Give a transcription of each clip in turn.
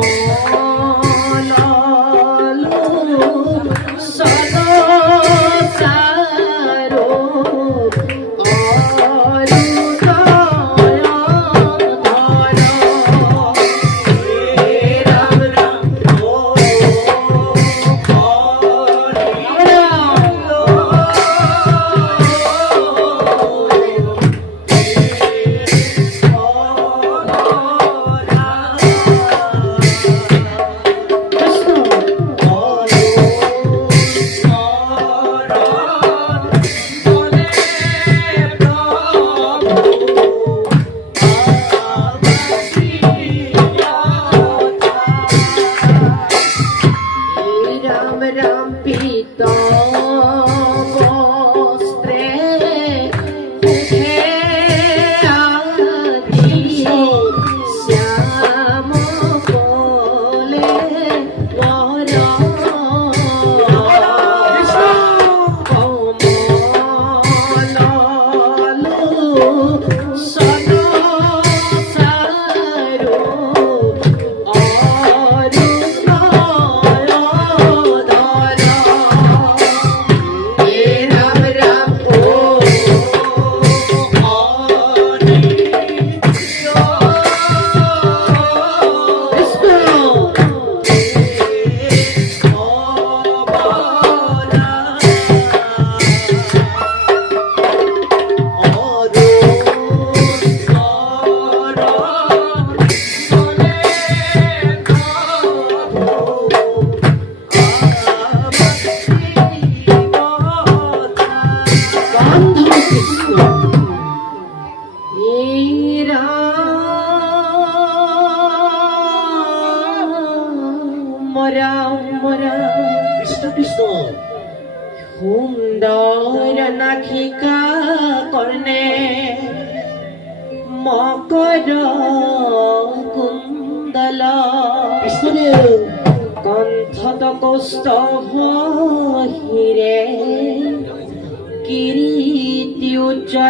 Música Ram Ram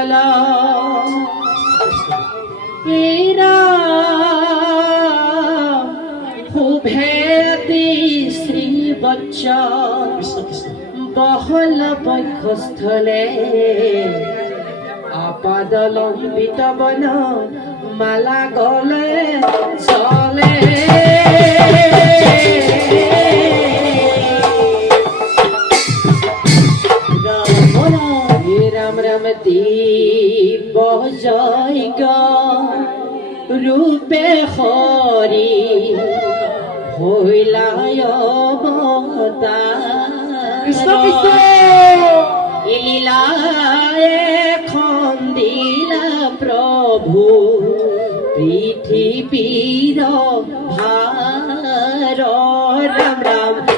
উজ্জ্বল এরা শ্রীবৎস কৃষ্ণ কৃষ্ণ। বহল বক্ষস্থলে আপাদলম্বিত বন মালা গলে চলে। রাম রাম রাম জয় রূপে হরি হইলায় কৃষ্ণ কৃষ্ণ! খন্দিলা প্রভু পৃথিবীর ভার রাম রাম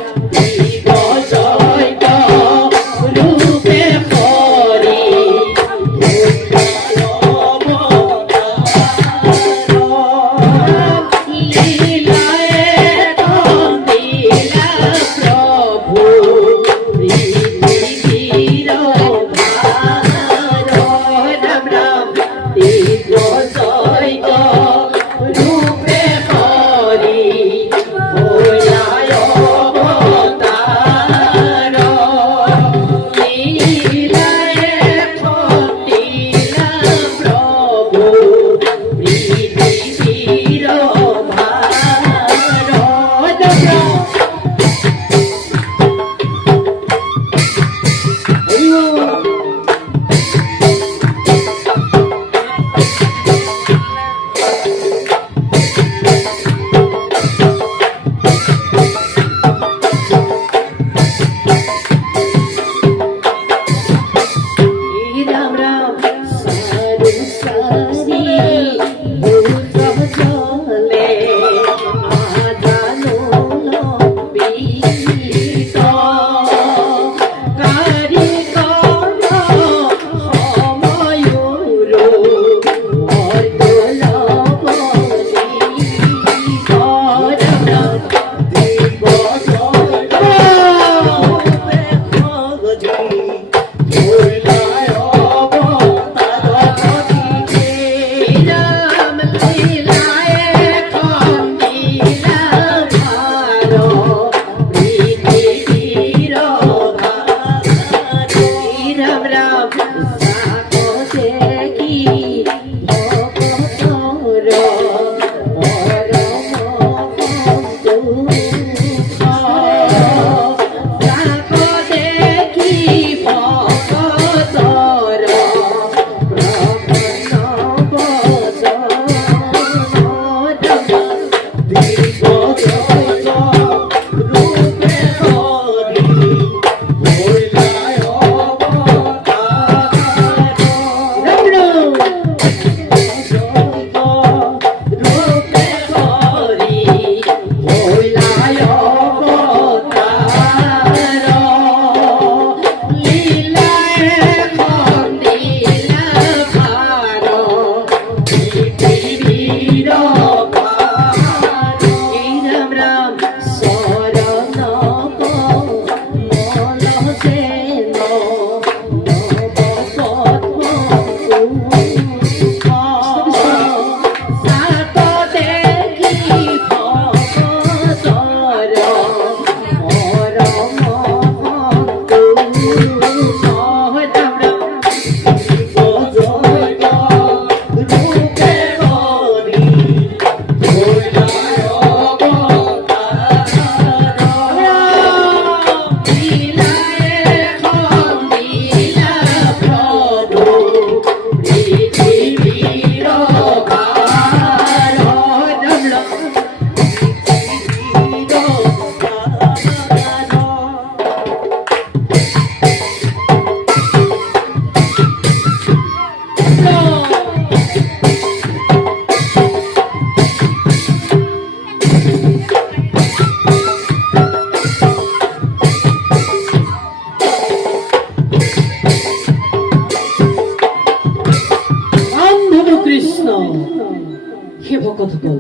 হে ভকতসকল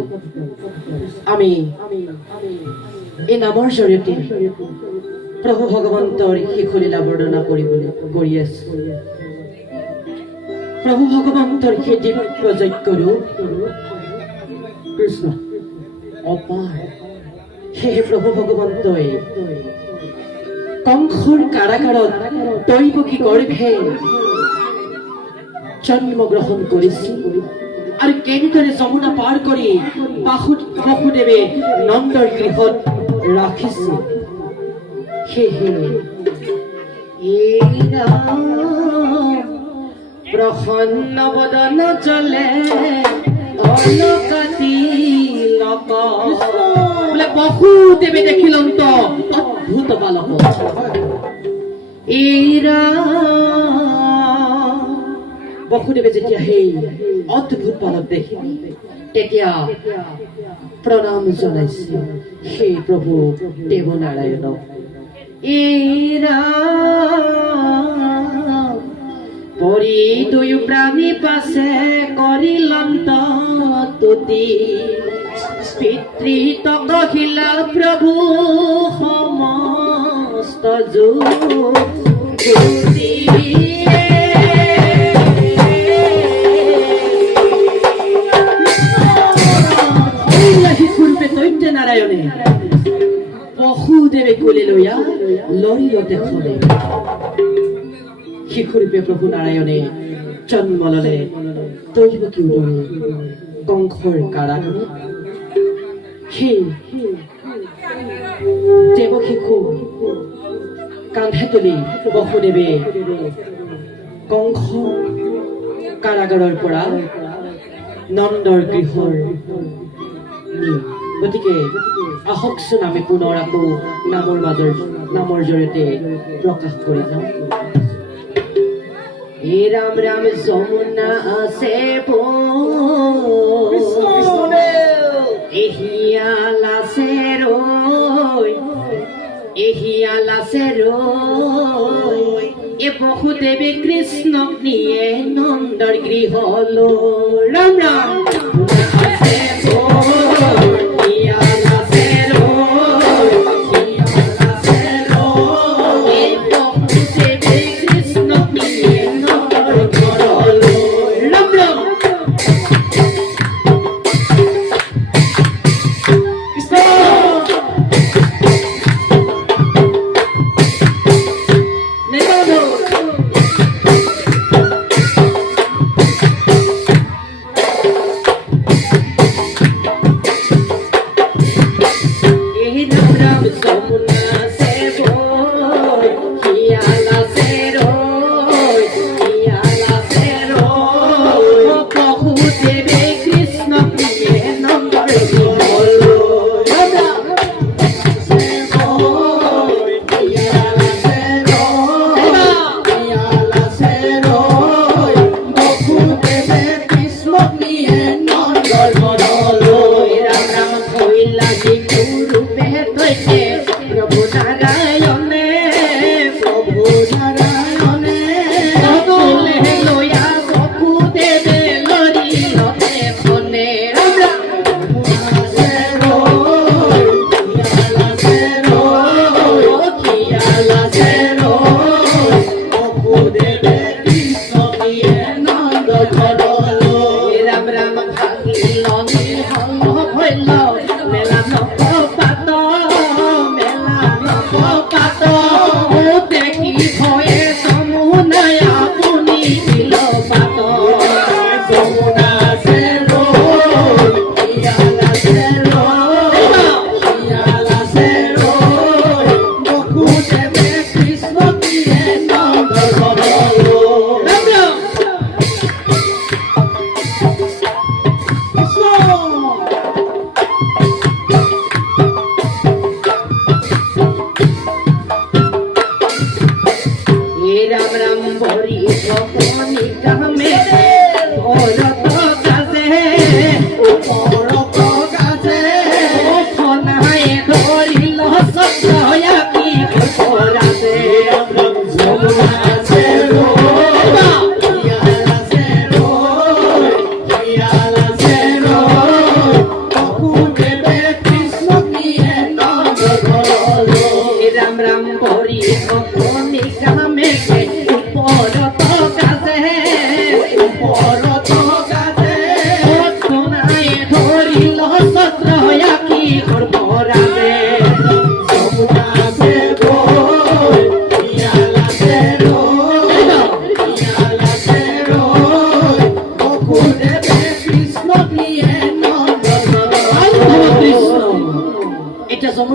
আমি এই নামৰ জৰিয়তে প্ৰভু ভগৱন্তৰ শিশু লীলা বৰ্ণনা কৰিবলৈ কৰি আছো। প্ৰভু ভগৱন্তৰ সেই দিব্য কৃষ্ণ অপাৰ সেয়ে প্ৰভু ভগৱন্তই কংসৰ কাৰাগাৰত দৈৱকী গৰ্ভে জন্ম গ্ৰহণ কৰিছিল আৰু কেনেদৰে যমুনা পাৰ কৰি বাসু বাসুদেৱে নন্দৰ গৃহত এই ৰাম প্ৰসন্ন বদন জলে অলকাতি লক বোলে বাসুদেৱে দেখিলন্ত অদ্ভুত বালক। এইৰা বসুদেৱে যেতিয়া সেই অদ্ভুত বালক দেখিল তেতিয়া প্ৰণাম জনাইছিল সেই প্ৰভু দেৱনাৰায়ণক। পৰি দুয়ো প্ৰাণী পাছে কৰিলন্ত তুতি। পিতৃতক শিলা প্ৰভু সমস্ত শিশুৰূপে দৈত্য নাৰায়ণে বসুদেৱে কোলে লৈয়া লৰিল দেখলে। শিশুৰূপে প্ৰভু নাৰায়ণে জন্ম ললে দৈৱকী উদৰে কংসৰ কাৰাগাৰত সেই দেৱ শিশু কান্ধে তুলি বসুদেৱে কংস কাৰাগাৰৰ পৰা নন্দৰ গৃহৰ নি গতিকে আহকচোন আমি পুনৰ আকৌ নামৰ মাজৰ নামৰ জৰিয়তে প্ৰকাশ কৰি যাওঁ। হে ৰাম ৰাম যমুনা আছে এহিয়াল আছে ৰৈ। এহিয়াল আছে ৰৈ। এ বসুদেৱে কৃষ্ণক নিয়ে নন্দৰ গৃহলৈ ৰাম ৰাম।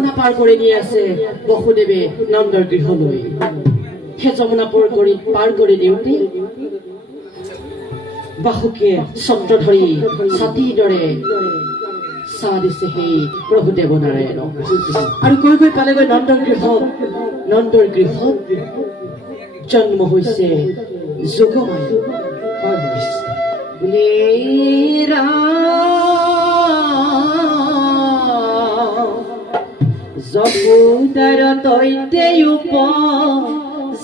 যমুনা পাৰ কৰি নি আছে বসুদেৱে নন্দৰ গৃহলৈ সেই যমুনা পাৰ কৰি পাৰ কৰি দিওঁতে বাসুকে ছত্ৰ ধৰি ছাতিৰ দৰে চাহ দিছে সেই প্ৰভুদেৱ নাৰায়ণক আৰু গৈ গৈ পালেগৈ নন্দৰ গৃহত নন্দৰ গৃহত জন্ম হৈছে যোগমায়া। হয় হয়। লীৰা তৈতে উপ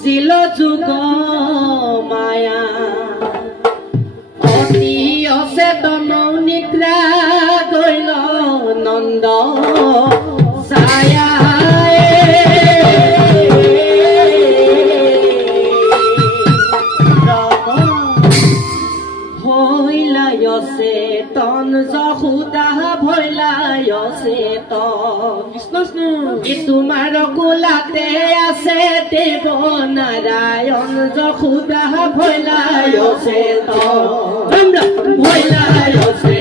জিল যুগ মায়া। অতি অচেতন নিদ্ৰা গৈল নন্দ। দেৱ নাৰায়ণ যশোদা সে তো। ভৈলায়ছে তন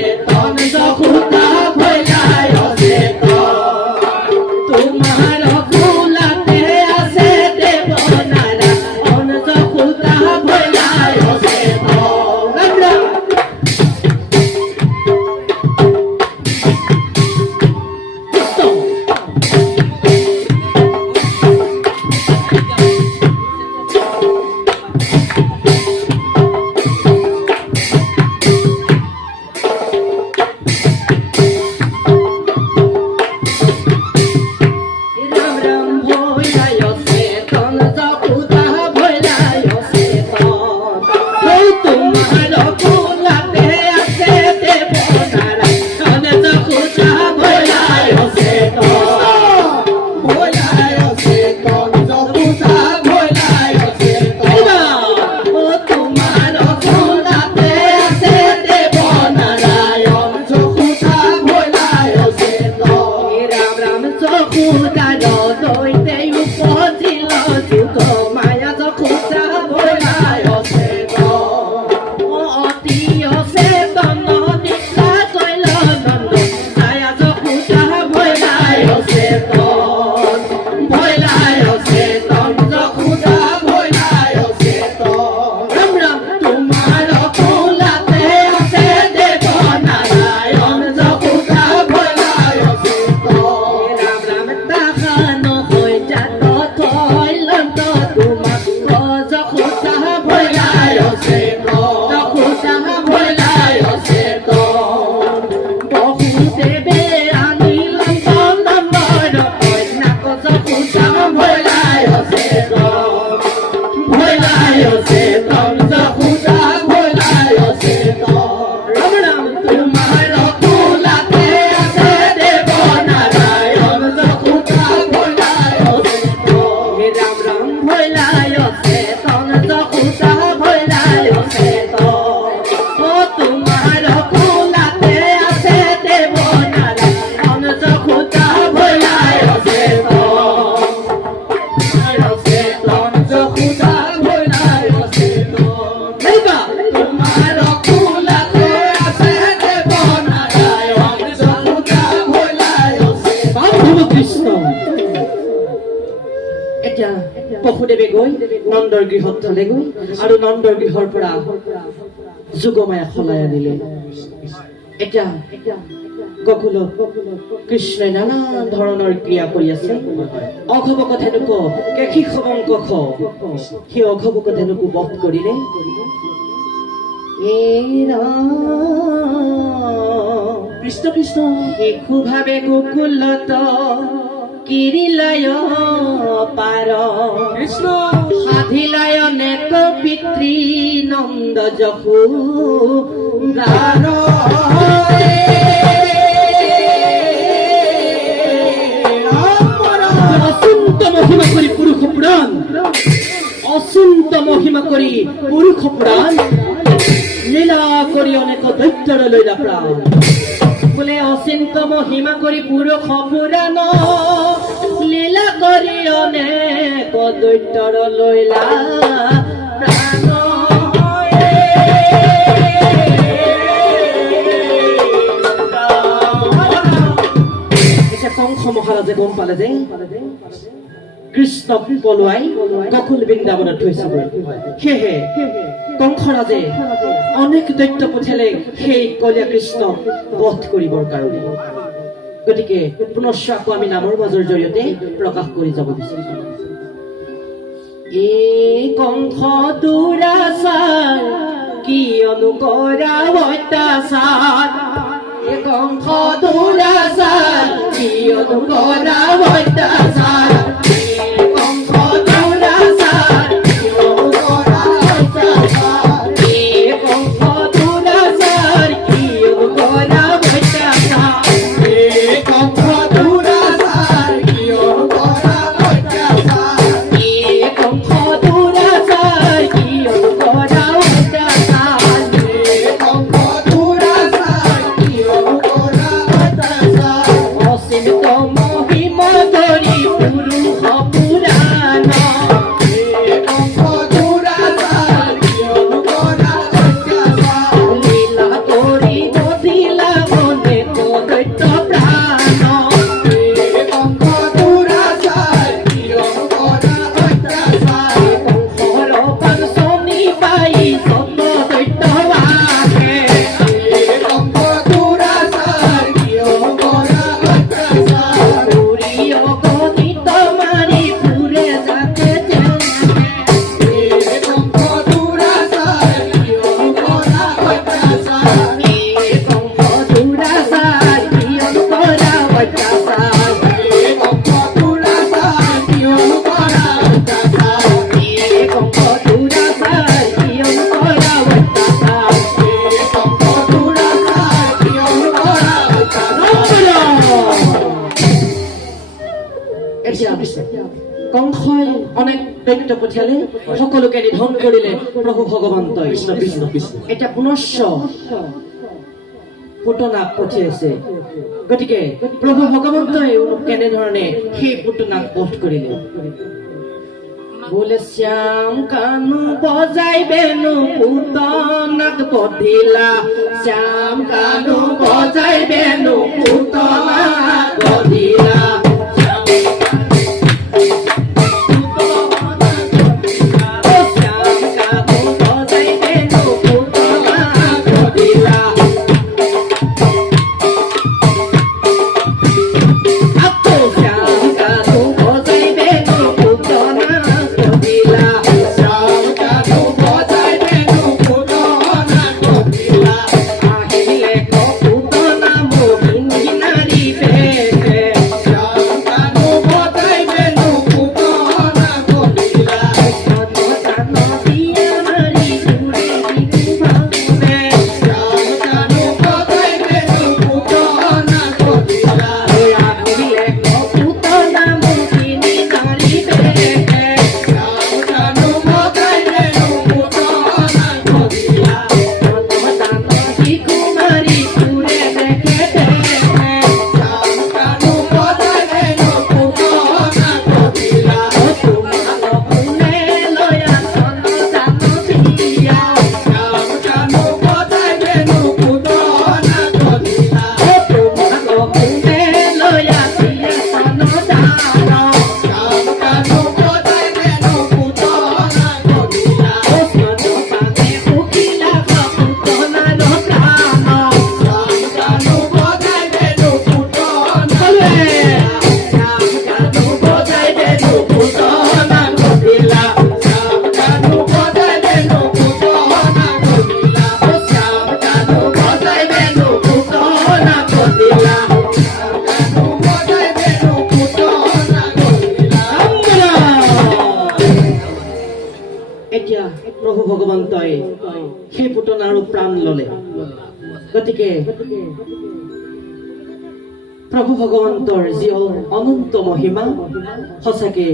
যোগমায়া সলাই আনিলে এতিয়া গকুলত কৃষ্ণই নানান ধৰণৰ ক্ৰিয়া কৰি আছে অঘবক ধেনুক কেশী সবংক সেই অঘবক ধেনুকো বধ কৰিলে কৃষ্ণ। কৃষ্ণ শিশুভাৱে গোকুলত কিরিলয় পার। কৃষ্ণ। সাধিলয় নেক পিতৃ নন্দ যপু গান অসন্ত মহিমা করি পুরুষ পুরাণ। অসন্ত মহিমা করি পুরুষ পুরাণ। লীলা করি অনেক দৈত্যর লইলা প্রাণ। ফুলে অসীমতম মহিমা করি পুরো সপুরাণ লীলা কৰি অনেক দৈত্যৰ লৈলা। কংস মহাৰাজে গম পালে যে, কৃষ্ণক পলুৱাই গকুল বৃন্দাবনত থৈছিলে সেয়েহে তৎক্ষণাতে অনেক দৈত্য পঠিয়ালে সেই কলীয়া কৃষ্ণ বধ কৰিবৰ কাৰণে। গতিকে পুনশ্চ আকৌ আমি নামৰ মাজৰ জৰিয়তে প্ৰকাশ কৰি যাব বিচাৰিছোঁ। এই কংস দুৰাচাৰ কিয়নো কৰা অত্যাচাৰ? এই কংস দুৰাচাৰ এটা পুনশ পুতনাক পঠিয়েছে গতিকে প্রভু ভগবন্ত কেনে ধরনের সেই পুতনাক বধ করলে বোলে, শ্যাম কানু বজাই বেনু পুতনাক বধিলা শ্যাম কানু বজাই বেনু পুতনাক বধিলা অনন্তৰ যি অনন্ত মহিমা সঁচাকৈ